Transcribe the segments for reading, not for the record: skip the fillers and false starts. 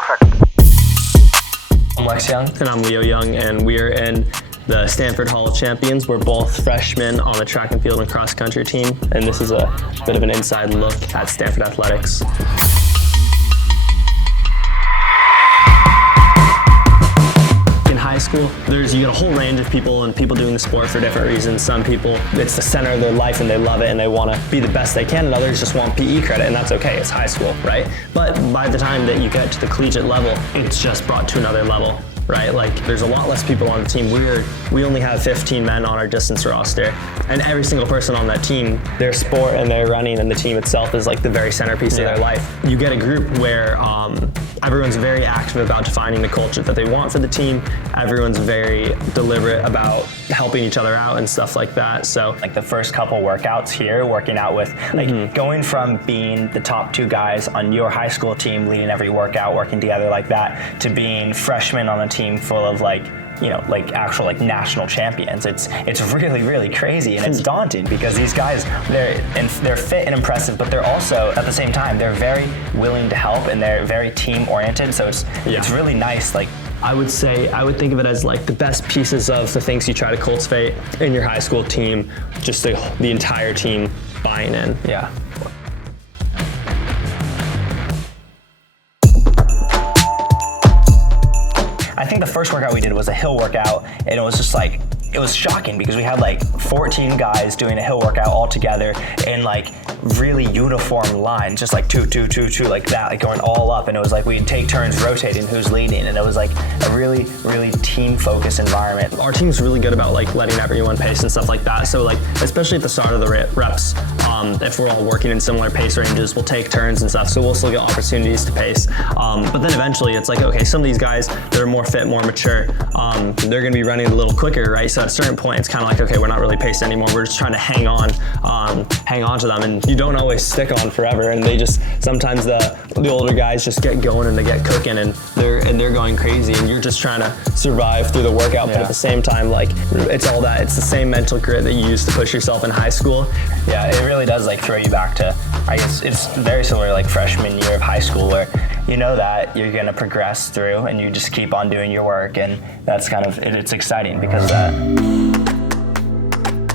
Perfect. I'm Lex Young. And I'm Leo Young, and we're in the Stanford Hall of Champions. We're both freshmen on the track and field and cross country team, and this is a bit of an inside look at Stanford athletics. In high school, you get a whole range of people and people doing the sport for different reasons. Some people, it's the center of their life and they love it and they want to be the best they can, and others just want PE credit, and that's okay, it's high school, right? But by the time that you get to the collegiate level, it's just brought to another level, right? Like, there's a lot less people on the team. We only have 15 men on our distance roster, and every single person on that team, their sport and their running and the team itself is like the very centerpiece of their life. You get a group where everyone's very active about defining the culture that they want for the team. Everyone's very deliberate about helping each other out and stuff like that. So like the first couple workouts here, working out with, like going from being the top two guys on your high school team, leading every workout, working together like that, to being freshmen on a team full of like actual national champions. It's really, really crazy, and it's daunting because these guys, they're fit and impressive, but they're also, at the same time, they're very willing to help and they're very team oriented. So it's really nice. Like, I would think of it as like the best pieces of the things you try to cultivate in your high school team, just the entire team buying in. Yeah. I think the first workout we did was a hill workout, and it was just like, it was shocking because we had like 14 guys doing a hill workout all together in like really uniform lines, just like two, like that, like going all up. And it was like we'd take turns rotating who's leading, and it was like a really, really team-focused environment. Our team's really good about like letting everyone pace and stuff like that. So like, especially at the start of the reps, if we're all working in similar pace ranges, we'll take turns and stuff. So we'll still get opportunities to pace. But then eventually it's like, okay, some of these guys that are more fit, more mature, they're gonna be running a little quicker, right? So at a certain point, it's kind of like, okay, we're not really pacing anymore. We're just trying to hang on to them, and you don't always stick on forever. And sometimes the older guys just get going and they get cooking, and they're going crazy, and you're just trying to survive through the workout. But at the same time, like, it's the same mental grit that you used to push yourself in high school. Yeah, it really does like throw you back to, I guess it's very similar to like freshman year of high school, where you know that you're gonna progress through and you just keep on doing your work, and that's kind of, it's exciting because of that.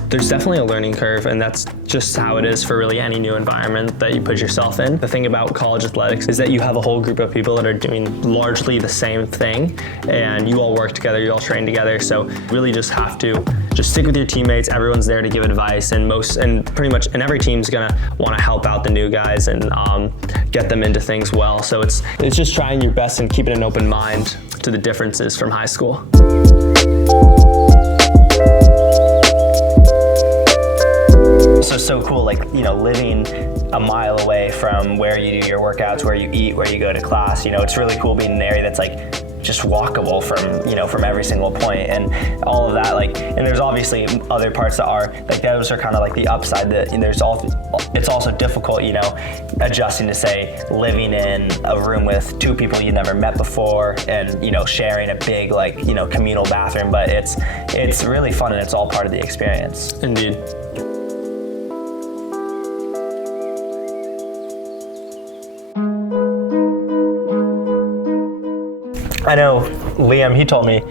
There's definitely a learning curve, and that's just how it is for really any new environment that you put yourself in. The thing about college athletics is that you have a whole group of people that are doing largely the same thing, and you all work together, you all train together, so really just have to just stick with your teammates. Everyone's there to give advice, and pretty much every team's gonna want to help out the new guys and get them into things well. So it's just trying your best and keeping an open mind to the differences from high school. So cool, like, living a mile away from where you do your workouts, where you eat, where you go to class. It's really cool being in an area that's like just walkable from every single point, and all of that. Like, and there's obviously other parts that are like, those are kind of like the upside. That it's also difficult, adjusting to, say, living in a room with two people you never met before, and sharing a big communal bathroom. But it's really fun, and it's all part of the experience. Indeed. I know Liam, he told me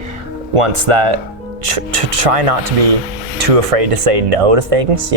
once that to try not to be too afraid to say no to things,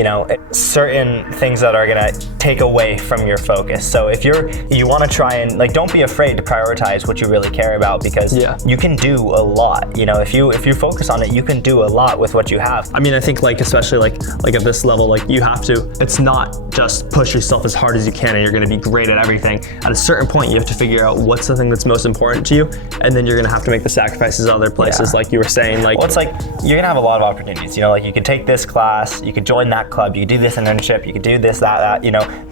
certain things that are gonna take away from your focus. So if you wanna try and don't be afraid to prioritize what you really care about, because you can do a lot. If you focus on it, you can do a lot with what you have. I mean, I think especially like at this level, you have to, it's not just push yourself as hard as you can and you're gonna be great at everything. At a certain point, you have to figure out what's the thing that's most important to you, and then you're gonna have to make the sacrifices in other places, like you were saying. Well, it's like, you're gonna have a lot of opportunities, you could take this class, you could join that club, you could do this internship, you could do this, that,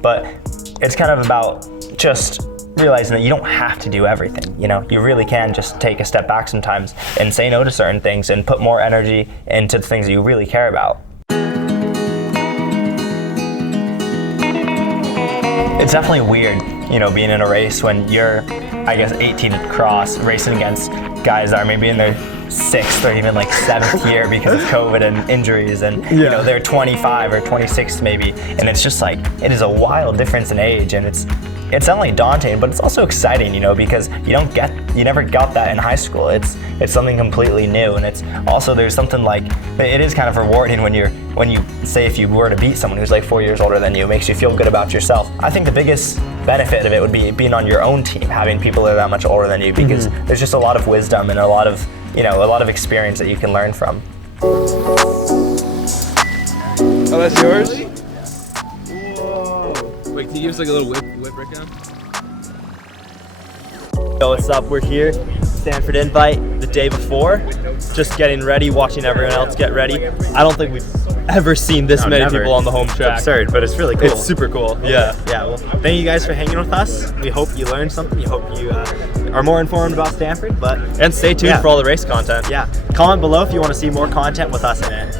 but it's kind of about just realizing that you don't have to do everything. You really can just take a step back sometimes and say no to certain things and put more energy into the things that you really care about. It's definitely weird, being in a race when you're, I guess, 18 cross, racing against guys that are maybe in their sixth or even like seventh year because of COVID and injuries, and you know they're 25 or 26 maybe, and it's just like it is a wild difference in age, and it's not only daunting, but it's also exciting, you know, because you never got that in high school. It's something completely new, and it's also there's something like it is kind of rewarding when you say if you were to beat someone who's like 4 years older than you, it makes you feel good about yourself. I think the biggest benefit of it would be being on your own team, having people that are that much older than you, because there's just a lot of wisdom and a lot of experience that you can learn from. Oh, that's yours? Whoa. Wait, can you give us like a little whip breakdown? Yo, what's up? We're here, Stanford Invite, the day before, just getting ready, watching everyone else get ready. I don't think we've ever seen this many people on the home track. It's absurd, but it's really cool. It's super cool. Yeah. Yeah, well, thank you guys for hanging with us. We hope you learned something. We hope you are more informed about Stanford. And stay tuned for all the race content. Yeah, comment below if you want to see more content with us in it.